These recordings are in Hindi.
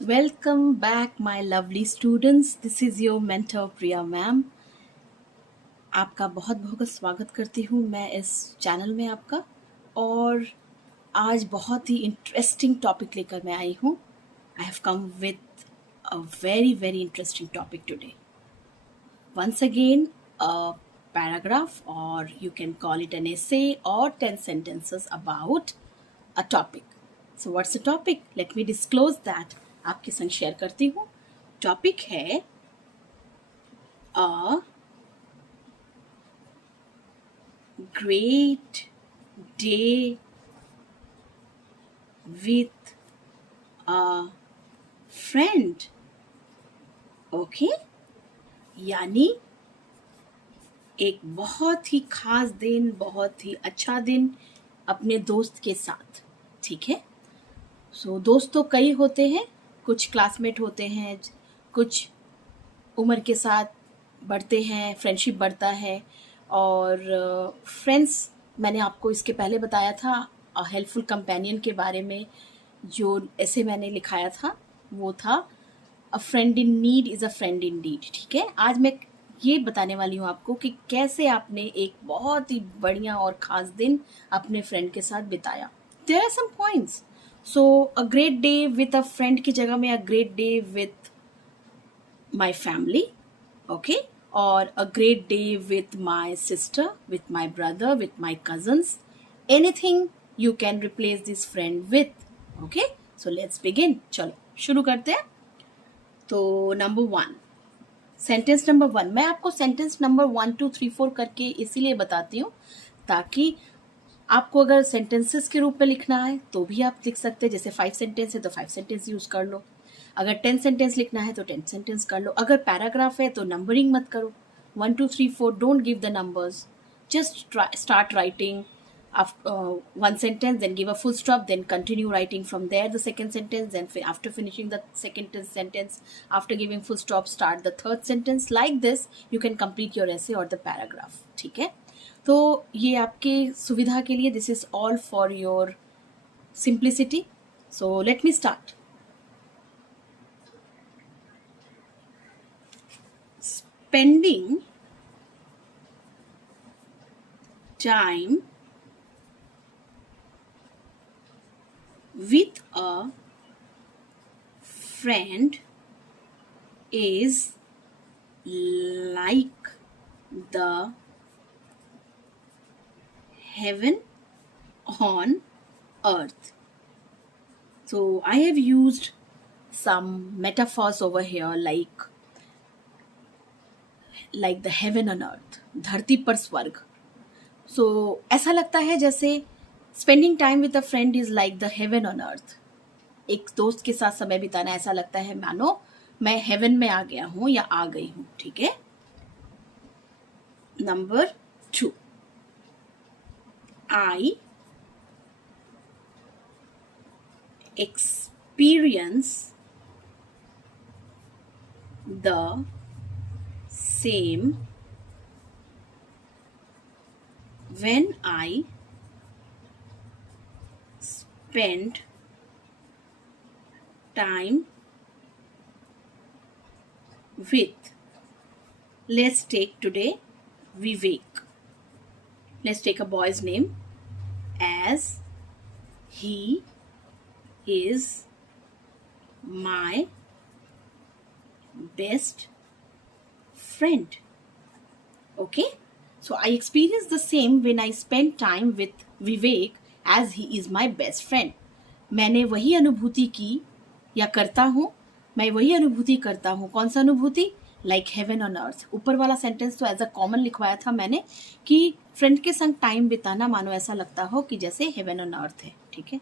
Welcome back, my lovely students. This is your mentor Priya ma'am. आपका बहुत बहुत स्वागत करती हूँ मैं इस चैनल में आपका। और आज बहुत ही इंटरेस्टिंग टॉपिक लेकर मैं आई हूँ। I have come with a very very interesting topic today. Once again, a paragraph, or you can call it an essay or 10 sentences about a topic. So what's the topic? Let me disclose that. आपके संग शेयर करती हूँ। टॉपिक है a great day with a friend. Okay यानी एक बहुत ही खास दिन, बहुत ही अच्छा दिन अपने दोस्त के साथ। ठीक है। दोस्त तो कई होते हैं, कुछ क्लासमेट होते हैं, कुछ उम्र के साथ बढ़ते हैं, फ्रेंडशिप बढ़ता है। और फ्रेंड्स मैंने आपको इसके पहले बताया था हेल्पफुल कंपेनियन के बारे में। जो ऐसे मैंने लिखाया था वो था a friend in need is a friend in deed. ठीक है। आज मैं ये बताने वाली हूँ आपको कि कैसे आपने एक बहुत ही बढ़िया और ख़ास दिन अपने फ्रेंड के साथ बिताया। There are some points. A great day with a friend की जगह में a great day with my family, okay, or a great day with my sister, with my brother, with my cousins. Anything you can replace this friend with. Okay, so let's begin. चलो शुरू करते हैं। तो number one, sentence number one. मैं आपको सेंटेंस नंबर 1 2 3 4 करके इसीलिए बताती हूँ ताकि आपको अगर सेंटेंसेस के रूप में लिखना है तो भी आप लिख सकते हैं। जैसे 5 सेंटेंस है तो 5 सेंटेंस यूज कर लो। अगर 10 सेंटेंस लिखना है तो 10 सेंटेंस कर लो। अगर पैराग्राफ है तो नंबरिंग मत करो, 1 2 3 4, don't give the numbers. Just start writing one sentence, then give a full stop, then continue writing from there the second sentence, then after finishing the second sentence, after giving full stop, start the third sentence. Like this you can complete your essay or the paragraph. ठीक है। तो ये आपके सुविधा के लिए, this is all for your simplicity. So let me start. Spending time with a friend is like the heaven on earth. So I have used some metaphors over here like the heaven on earth, धरती पर स्वर्ग। ऐसा लगता है जैसे spending time with a friend is like the heaven on earth. एक दोस्त के साथ समय बिताना ऐसा लगता है मानो मैं हेवन में आ गया हूं या आ गई हूं। ठीक है। Number 2, I experience the same when I spend time with, let's take today Vivek. Let's take a boy's name, as he is my best friend. Okay. So I experience the same when I spend time with Vivek, as he is my best friend. मैंने वही अनुभूति की या करता हूँ, मैं वही अनुभूति करता हूँ। कौन सा अनुभूति? Like heaven on earth. ऊपर वाला सेंटेंस तो एज अ कॉमन लिखवाया था मैंने कि फ्रेंड के संग टाइम बिताना मानो ऐसा लगता हो कि जैसे हेवन ऑन अर्थ है। ठीक है।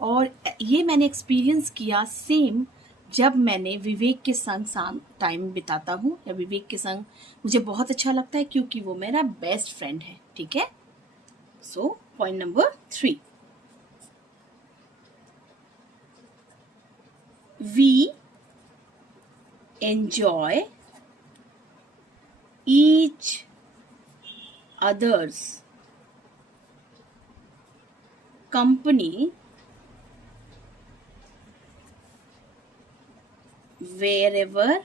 और ये मैंने एक्सपीरियंस किया सेम जब मैंने विवेक के संग टाइम बिताता हूँ या विवेक के संग मुझे बहुत अच्छा लगता है क्योंकि वो मेरा बेस्ट फ्रेंड है। ठीक है। So point number 3, we enjoy each other's company wherever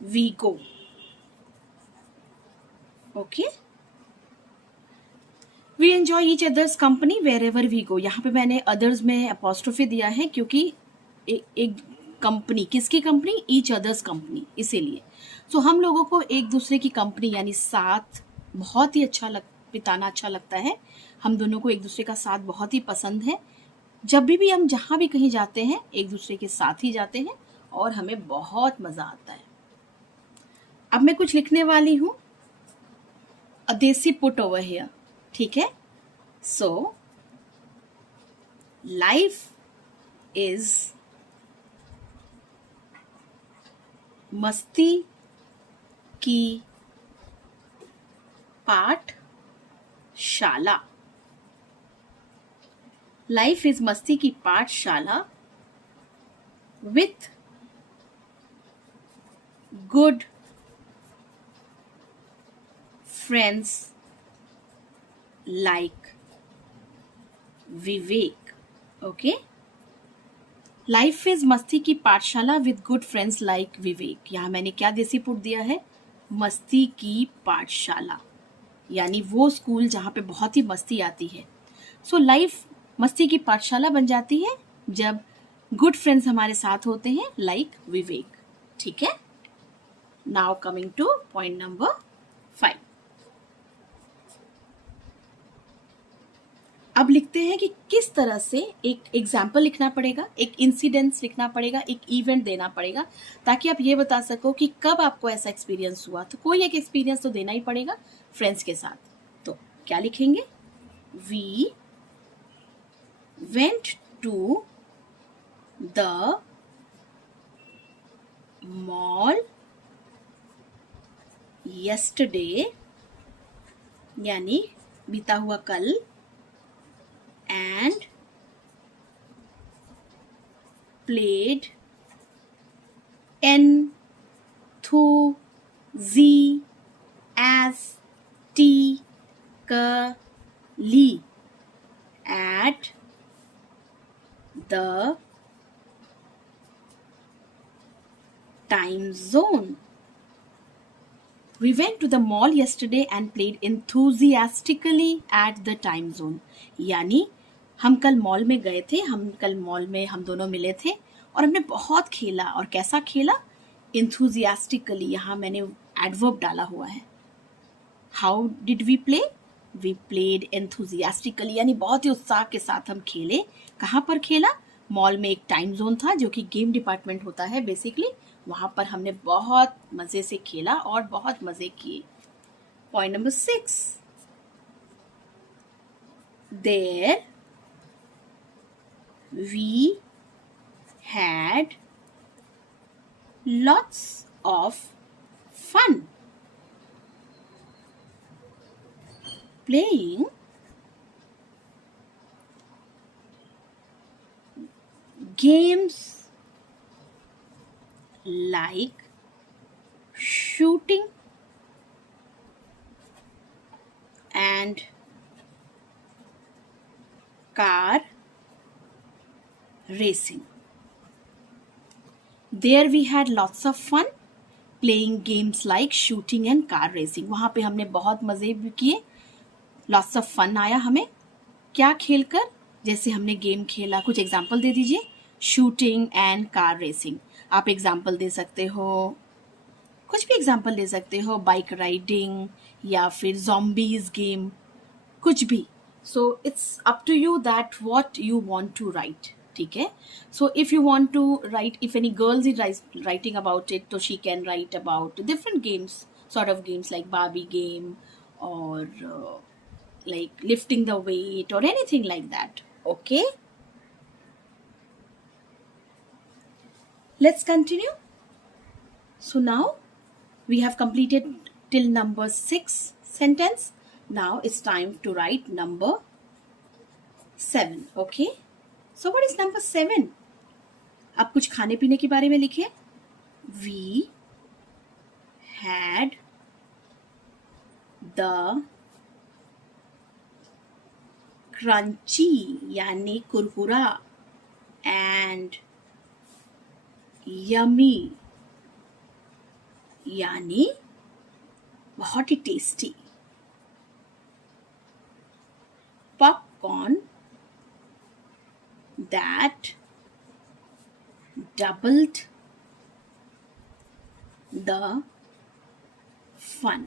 we go. Okay, we enjoy each other's company wherever we go. यहाँ पे मैंने others में apostrophe दिया है क्योंकि एक कंपनी, किसकी कंपनी? ईच अदर्स कंपनी, इसीलिए। सो हम लोगों को एक दूसरे की कंपनी यानी साथ बहुत ही बिताना अच्छा लगता है। हम दोनों को एक दूसरे का साथ बहुत ही पसंद है। जब भी हम जहाँ भी कहीं जाते हैं एक दूसरे के साथ ही जाते हैं और हमें बहुत मज़ा आता है। अब मैं कुछ लिखने वाली हूँ, अ देसी पुट ओवर हियर, ठीक है? सो लाइफ इज मस्ती की पाठशाला। लाइफ इज मस्ती की पाठशाला with good friends like Vivek. Okay, life is मस्ती की पाठशाला विद गुड फ्रेंड्स लाइक विवेक। यहाँ मैंने क्या देसी पुट दिया है? मस्ती की पाठशाला, यानी वो स्कूल जहाँ पे बहुत ही मस्ती आती है। सो लाइफ मस्ती की पाठशाला बन जाती है जब गुड फ्रेंड्स हमारे साथ होते हैं लाइक विवेक, ठीक है? Now coming two point number 5। अब लिखते हैं कि किस तरह से एक एग्जाम्पल लिखना पड़ेगा, एक इंसिडेंस लिखना पड़ेगा, एक इवेंट देना पड़ेगा, ताकि आप ये बता सको कि कब आपको ऐसा एक्सपीरियंस हुआ। तो कोई एक एक्सपीरियंस तो देना ही पड़ेगा फ्रेंड्स के साथ। तो क्या लिखेंगे? We went to the mall yesterday, यानी बीता हुआ कल, and played enthusiastically at the time zone. We went to the mall yesterday and played enthusiastically at the time zone. यानी हम कल मॉल में गए थे, हम कल मॉल में हम दोनों मिले थे और हमने बहुत खेला। और कैसा खेला? enthusiastically, यहाँ मैंने एडवर्ब डाला हुआ है। How did we play? We played enthusiastically, यानी बहुत ही उत्साह के साथ हम खेले। कहाँ पर खेला? मॉल में एक टाइम जोन था जो कि गेम डिपार्टमेंट होता है बेसिकली, वहां पर हमने बहुत मजे से खेला और बहुत मजे किए। Point number 6, there we had lots of fun playing games like shooting and car racing. There we had lots of fun playing games like shooting and car racing. वहाँ पे हमने बहुत मज़े भी किए, lots of fun आया हमें। क्या खेलकर? जैसे हमने गेम खेला, कुछ एग्जाम्पल दे दीजिए। शूटिंग एंड कार रेसिंग, आप एग्जाम्पल दे सकते हो, कुछ भी एग्जाम्पल दे सकते हो, बाइक राइडिंग या फिर zombies गेम, कुछ भी। So it's up to you that what you want to write, ठीक है? So if you want to write, if any girls is writing about it, तो she can write about different games, sort of games like Barbie game or like lifting the weight or anything like that. Okay, let's continue. So now we have completed till number 6 sentence. Now it's time to write number 7. Okay, so what is number 7? अब कुछ खाने पीने के बारे में लिखे। We had the क्रंची यानी कुरकुरा, एंड यमी यानी बहुत ही tasty. Popcorn that doubled the fun.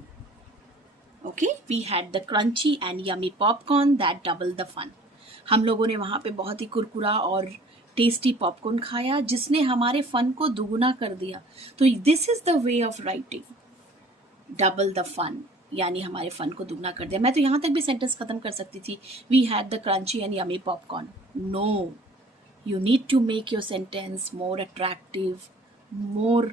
Okay, we had the crunchy and yummy popcorn that doubled the fun. हम लोगों ने वहाँ पे बहुत ही कुरकुरा और टेस्टी पॉपकॉर्न खाया जिसने हमारे फन को दुगुना कर दिया। तो this is the way of writing, double the fun यानी हमारे फन को दुगना कर दिया। मैं तो यहाँ तक भी सेंटेंस खत्म कर सकती थी, we had the crunchy and yummy popcorn. No, you need to make your sentence more attractive, more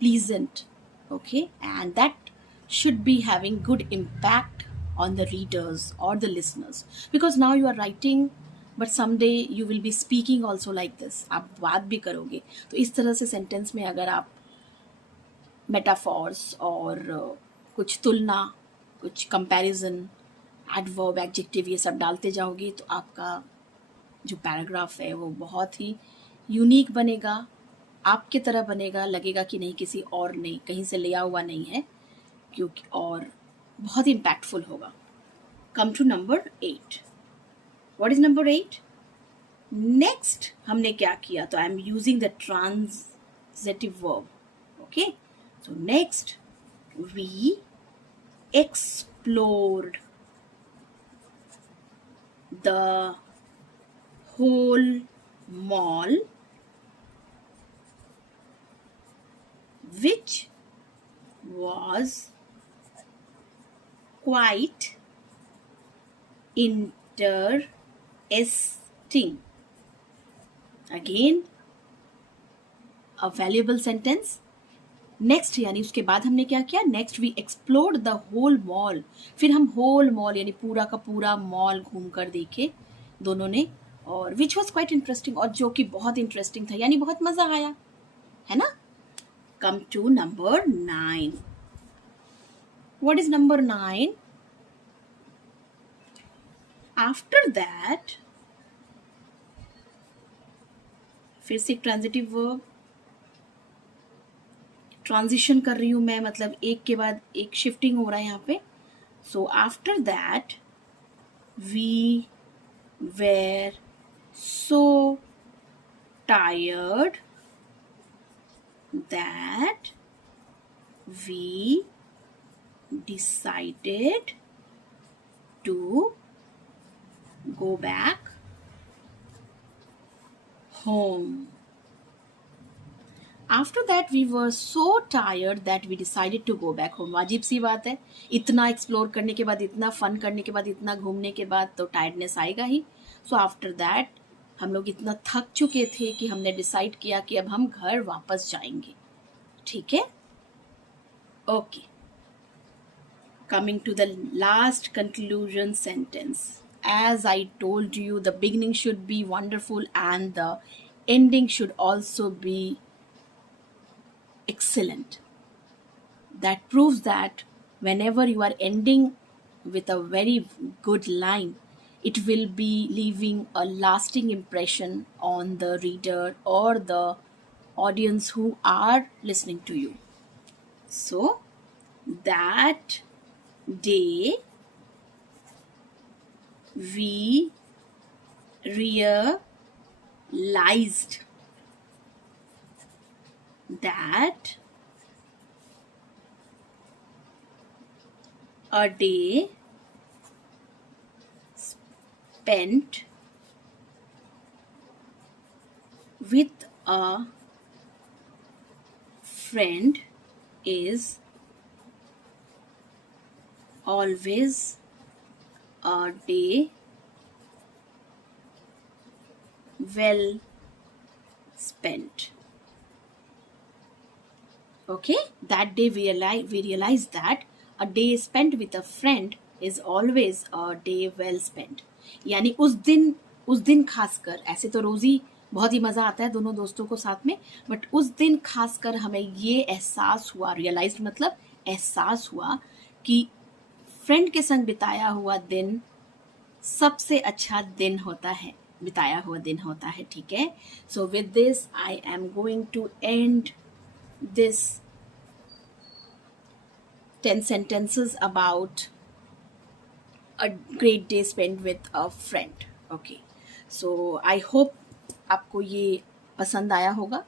pleasant, okay, and that should be having good impact on the readers or the listeners, because now you are writing but someday you will be speaking also like this, आप बात भी करोगे। तो इस तरह से सेंटेंस में अगर आप मेटाफॉर्स और कुछ तुलना, कुछ कंपैरिजन, एडवर्ब, एडजेक्टिव ये सब डालते जाओगे तो आपका जो पैराग्राफ है वो बहुत ही यूनिक बनेगा, आपके तरह बनेगा, लगेगा कि नहीं किसी और ने कहीं से लिया हुआ नहीं है, क्योंकि और बहुत ही इम्पैक्टफुल होगा। Come to number 8। What is number 8? Next हमने क्या किया? तो I am using the transitive verb. Okay, so next we explored the whole mall, which was quite interesting. Again, a valuable sentence. Next यानी उसके बाद हमने क्या किया? Next we explored the whole mall. फिर हम होल मॉल यानी पूरा का पूरा मॉल घूम कर देखे दोनों ने, और विच वॉज क्वाइट इंटरेस्टिंग, और जो कि बहुत इंटरेस्टिंग था यानी बहुत मजा आया, है ना। Come to number 9। What is number 9? After that फिर से ट्रांजिटिव वर्ब, ट्रांजिशन कर रही हूं मैं, मतलब एक के बाद एक शिफ्टिंग हो रहा है यहाँ पे। So after that we were so tired that we decided to go back home. After that we were so tired that we decided to go back home. अजीब सी बात है, इतना एक्सप्लोर करने के बाद, इतना फन करने के बाद, इतना घूमने के बाद तो टायर्डनेस आएगा ही। सो आफ्टर दैट हम लोग इतना थक चुके थे कि हमने डिसाइड किया कि अब हम घर वापस जाएंगे। ठीक है, okay. Coming to the last conclusion sentence, as I told you the beginning should be wonderful and the ending should also be excellent. That proves that whenever you are ending with a very good line, it will be leaving a lasting impression on the reader or the audience who are listening to you. So that day we realized that a day spent with a friend is always a day well spent. Okay, that day we realized that a day spent with a friend is always a day well spent. यानी उस दिन खासकर, ऐसे तो रोज ही बहुत ही मजा आता है दोनों दोस्तों को साथ में, बट उस दिन खासकर हमें ये एहसास हुआ, रियलाइज मतलब एहसास हुआ कि फ्रेंड के संग बिताया हुआ दिन सबसे अच्छा दिन होता है, बिताया हुआ दिन होता है, ठीक है। So with this I am going to end this 10 sentences about a great day spent with a friend. Okay, so I hope आपको ये पसंद आया होगा,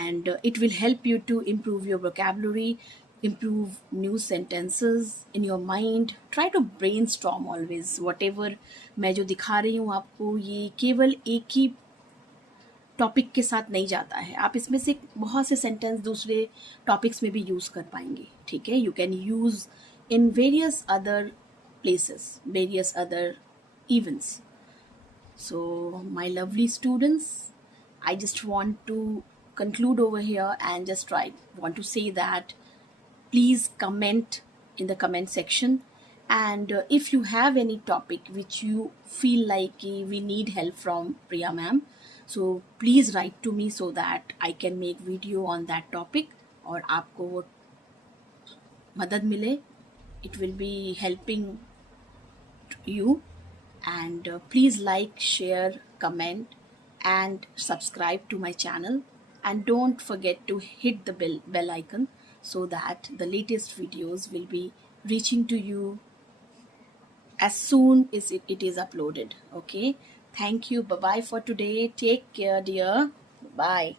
and it will help you to improve your vocabulary, improve new sentences in your mind. Try to brainstorm always. Whatever मैं जो दिखा रही हूँ आपको, ये केवल एक ही टॉपिक के साथ नहीं जाता है, आप इसमें से बहुत से सेंटेंस दूसरे टॉपिक्स में भी यूज़ कर पाएंगे, ठीक है। You can use in various other places, various other events. So, my lovely students, I just want to conclude over here and just want to say that please comment in the comment section. And if you have any topic which you feel like we need help from Priya ma'am, so please write to me so that I can make video on that topic और आपको वो मदद मिले. It will be helping you. And please like, share, comment and subscribe to my channel, and don't forget to hit the bell icon so that the latest videos will be reaching to you as soon as it is uploaded. Okay, thank you. Bye bye for today. Take care, dear. Bye.